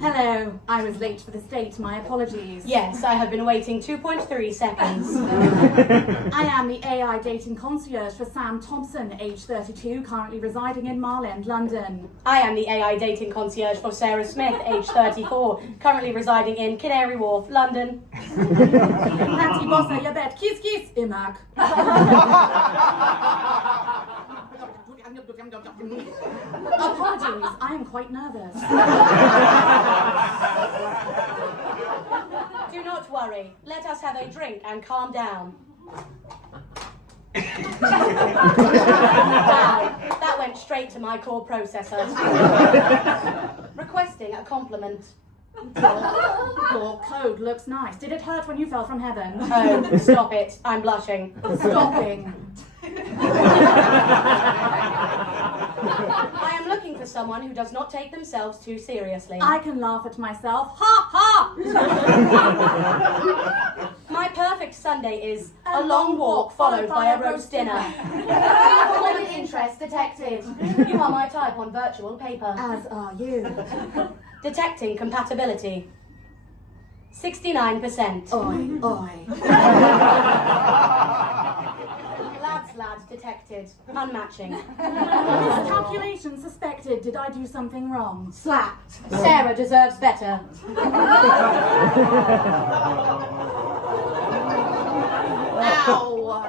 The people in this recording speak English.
Hello, I was late for the state, my apologies. Yes, I have been waiting 2.3 seconds. I am the AI dating concierge for Sam Thompson, age 32, currently residing in Marland, London. I am the AI dating concierge for Sarah Smith, age 34, currently residing in Canary Wharf, London. Nancy Bossa, your bed, kiss, kiss, Imak. Apologies, I am quite nervous. Do not worry, let us have a drink and calm down. Wow, that went straight to my core processor. Requesting a compliment. Your code looks nice. Did it hurt when you fell from heaven? Oh, stop it, I'm blushing. Stopping. I am looking for someone who does not take themselves too seriously. I can laugh at myself. Ha ha! My perfect Sunday is a long walk followed by a roast dinner. Common interest detected. You are my type on virtual paper. As are you. Detecting compatibility. 69%. Oi, oi. Lads detected. Unmatching. Miscalculation suspected. Did I do something wrong? Slapped. Sarah deserves better. Ow!